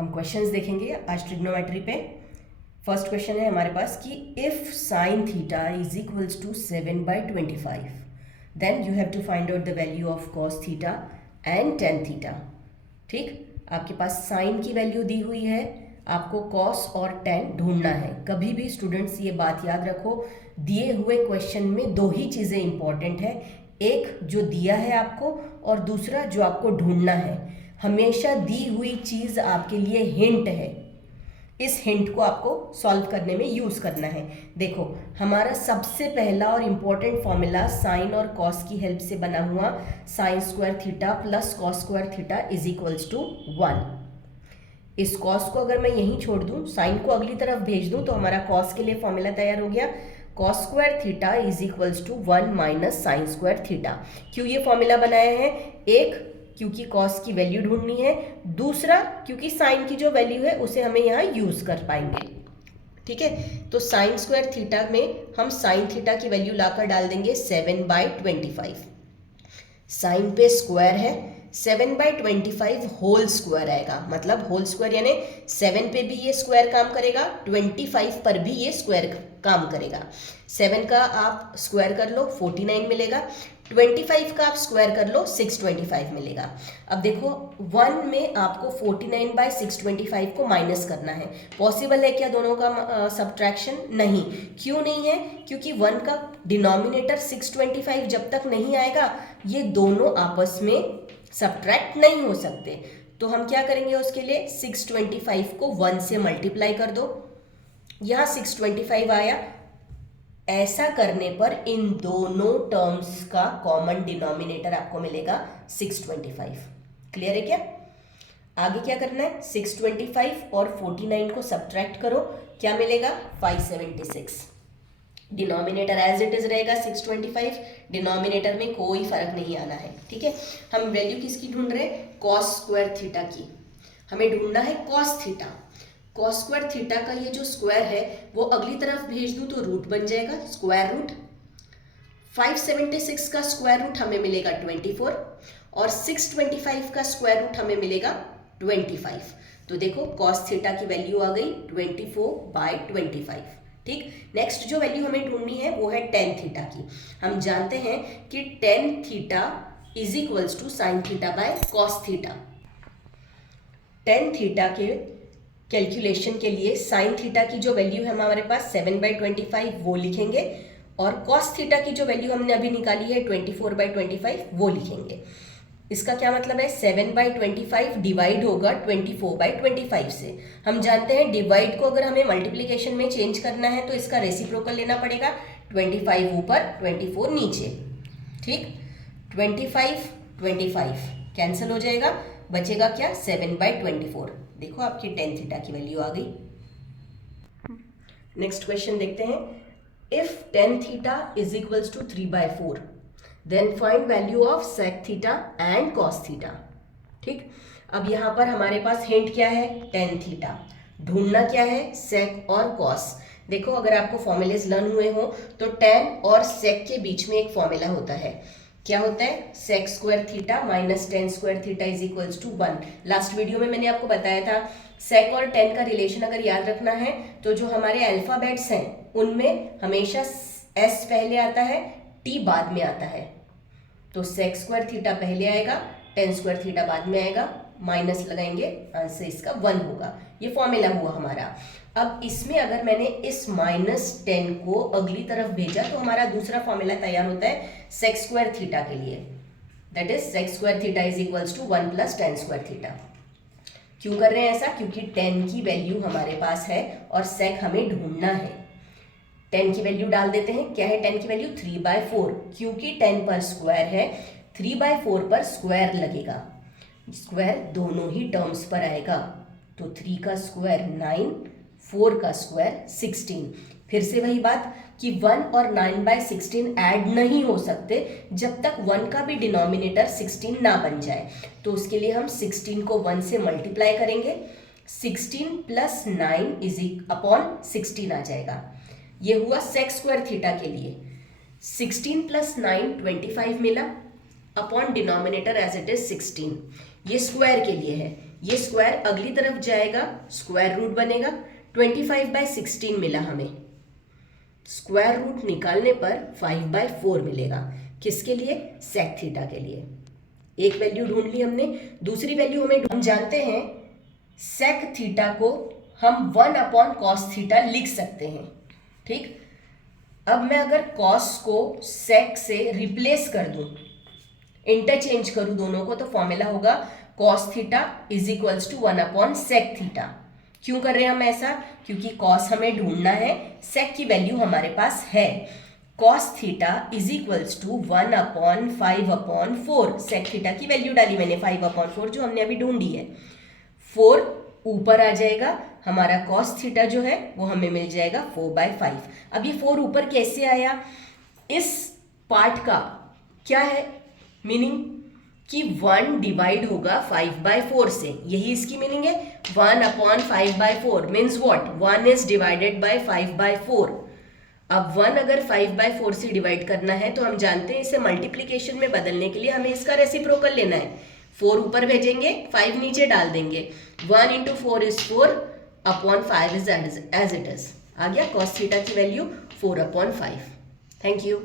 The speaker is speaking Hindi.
हम क्वेश्चंस देखेंगे आज ट्रिग्नोमेट्री पे। फर्स्ट क्वेश्चन है हमारे पास कि if sine theta is equals to 7/25 then you have to find out the value of cos theta and tan theta. ठीक, आपके पास साइन की वैल्यू दी हुई है, आपको कॉस और टेन ढूंढना है। कभी भी स्टूडेंट्स ये बात याद रखो, दिए हुए क्वेश्चन में दो ही चीज़ें इंपॉर्टेंट है, एक जो दिया है आपको और दूसरा जो आपको ढूंढना है। हमेशा दी हुई चीज़ आपके लिए हिंट है, इस हिंट को आपको सॉल्व करने में यूज़ करना है। देखो, हमारा सबसे पहला और इम्पॉर्टेंट फॉर्मूला साइन और कॉस की हेल्प से बना हुआ sine square theta plus cos square theta is equals to 1। इस कॉस को अगर मैं यहीं छोड़ दूं, साइन को अगली तरफ भेज दूं, तो हमारा कॉस के लिए फॉर्मूला तैयार हो गया, cos square theta is equals to 1 minus sine square theta. क्यों ये फॉर्मूला बनाया है? एक, क्योंकि कॉस की वैल्यू ढूंढनी है, दूसरा क्योंकि साइन की जो वैल्यू है उसे हमें यहाँ यूज कर पाएंगे। ठीक है, तो साइन स्क्वायर थीटा में हम साइन थीटा की वैल्यू लाकर डाल देंगे 7/25। साइन पे स्क्वायर है, 7/25 होल स्क्वायर आएगा, मतलब होल स्क्वायर यानी 7 पे भी ये स्क्वायर काम करेगा, 25 पर भी ये स्क्वायर काम करेगा। 7 का आप स्क्वायर कर लो 49 मिलेगा, 25 का आप स्क्वायर कर लो 625 मिलेगा। अब देखो 1 में आपको 49/625 को माइनस करना है। पॉसिबल है क्या दोनों का सब्ट्रैक्शन? नहीं। क्यों नहीं है? क्योंकि 1 का डिनोमिनेटर 625 जब तक नहीं आएगा ये दोनों आपस में सब्ट्रैक्ट नहीं हो सकते। तो हम क्या करेंगे उसके लिए, 625 को 1 से मल्टीप्लाई कर दो, यहाँ 625 आया। ऐसा करने पर इन दोनों टर्म्स का कॉमन डिनोमिनेटर आपको मिलेगा 625। क्लियर है क्या? आगे क्या करना है, 625 और 49 को सब्ट्रैक्ट करो, क्या मिलेगा? 576। डिनोमिनेटर एज इट इज रहेगा 625, डिनोमिनेटर में कोई फर्क नहीं आना है। ठीक है, हम वैल्यू किसकी ढूंढ रहे हैं? कॉस स्क्वायर थीटा की। हमें ढूंढना है cos theta. Cos square theta का ये जो स्क्वायर है वो अगली तरफ भेज दूं तो रूट बन जाएगा, स्क्वायर रूट। 576 का स्क्वायर रूट हमें मिलेगा 24 और 625 का स्क्वायर रूट हमें मिलेगा 25। तो देखो कॉस थीटा की वैल्यू आ गई 24/25। ठीक, नेक्स्ट जो वैल्यू हमें ढूंढनी है वो है टेन थीटा की। हम जानते हैं कि tan theta is equals to sine theta by cos theta. Tan theta के कैलकुलेशन के लिए साइन थीटा की जो वैल्यू है हमारे पास 7/25 वो लिखेंगे, और कॉस थीटा की जो वैल्यू हमने अभी निकाली है 24/25 वो लिखेंगे। इसका क्या मतलब है, 7/25 डिवाइड होगा 24/25 से। हम जानते हैं डिवाइड को अगर हमें मल्टीप्लिकेशन में चेंज करना है तो इसका रेसिप्रोकल लेना पड़ेगा, 25 ऊपर 24 नीचे। ठीक, 25 कैंसिल हो जाएगा, बचेगा क्या, 7/24। देखो आपकी टेन थीटा की वैल्यू आ गई। नेक्स्ट क्वेश्चन देखते हैं, if tan theta is equals to 3/4 then find value of sec theta and cos theta. ठीक, अब यहाँ पर हमारे पास हिंट क्या है, टेन थीटा। ढूंढना क्या है, सेक और कॉस। देखो अगर आपको फॉर्मूलेज लर्न हुए हो तो टेन और सेक के बीच में एक फॉर्मूला होता है, क्या होता है, sec square theta minus tan square theta is equals to 1। Last video में मैंने आपको बताया था सेक और टेन का रिलेशन अगर याद रखना है तो जो हमारे अल्फाबेट्स हैं उनमें हमेशा एस पहले आता है, टी बाद में आता है। तो सेक स्क्वायर थीटा पहले आएगा, टेन स्क्वायर थीटा बाद में आएगा, माइनस लगाएंगे, आंसर इसका 1 होगा। ये फॉर्मूला हुआ हमारा। अब इसमें अगर मैंने इस -10 को अगली तरफ भेजा तो हमारा दूसरा फॉर्मूला तैयार होता है सेक स्क्वायर थीटा के लिए, that is sec square theta is equals to 1 + tan square theta. क्यों कर रहे हैं ऐसा? क्योंकि टेन की वैल्यू हमारे पास है और सेक हमें ढूंढना है। टेन की वैल्यू डाल देते हैं, क्या है टेन की वैल्यू, 3/4। क्योंकि 10 पर स्क्वायर है, 3/4 पर स्क्वायर लगेगा, स्क्वायर दोनों ही टर्म्स पर आएगा, तो 3 का स्क्वायर 9, 4 का स्क्वायर 16। फिर से वही बात कि 1 और 9/16 ऐड नहीं हो सकते जब तक 1 का भी डिनोमिनेटर 16 ना बन जाए। तो उसके लिए हम 16 को 1 से मल्टीप्लाई करेंगे, 16 + 9 इज अपॉन 16 आ जाएगा। ये हुआ सेक स्क्वायर थीटा के लिए। 16 + 9 25 मिला, upon denominator as it is 16। ये स्क्वायर के लिए है, ये स्क्वायर अगली तरफ जाएगा, स्क्वायर रूट बनेगा, 25/16 मिला हमें। स्क्वायर रूट निकालने पर 5/4 मिलेगा। किसके लिए? सेक थीटा के लिए। एक वैल्यू ढूंढ ली हमने, दूसरी वैल्यू हम जानते हैं सेक थीटा को हम 1/cos थीटा लिख सकते हैं। ठीक, अब मैं अगर कॉस को सेक से रिप्लेस कर दूं, इंटरचेंज करूं दोनों को, तो फॉर्मूला होगा cos theta is equals to 1/sec theta. क्यों कर रहे हैं हम ऐसा? क्योंकि कॉस हमें ढूंढना है, सेक की वैल्यू हमारे पास है। Cos theta is equals to 1/5/4। Sec theta की वैल्यू डाली मैंने 5/4 जो हमने अभी ढूंढी है। 4 ऊपर आ जाएगा, हमारा कॉस थीटा जो है वो हमें मिल जाएगा 4/5। अब ये 4 ऊपर कैसे आया? इस पार्ट का क्या है मीनिंग कि 1 डिवाइड होगा 5/4 से, यही इसकी मीनिंग है। 1/5/4 means what? 1 is divided by 5/4। अब 1 अगर 5/4 से डिवाइड करना है तो हम जानते हैं इसे मल्टीप्लीकेशन में बदलने के लिए हमें इसका रेसिप्रोकल लेना है। 4 ऊपर भेजेंगे, 5 नीचे डाल देंगे। 1 × 4 is 4/5 is as it is. आ गया कॉस थीटा की वैल्यू 4/5। Thank you.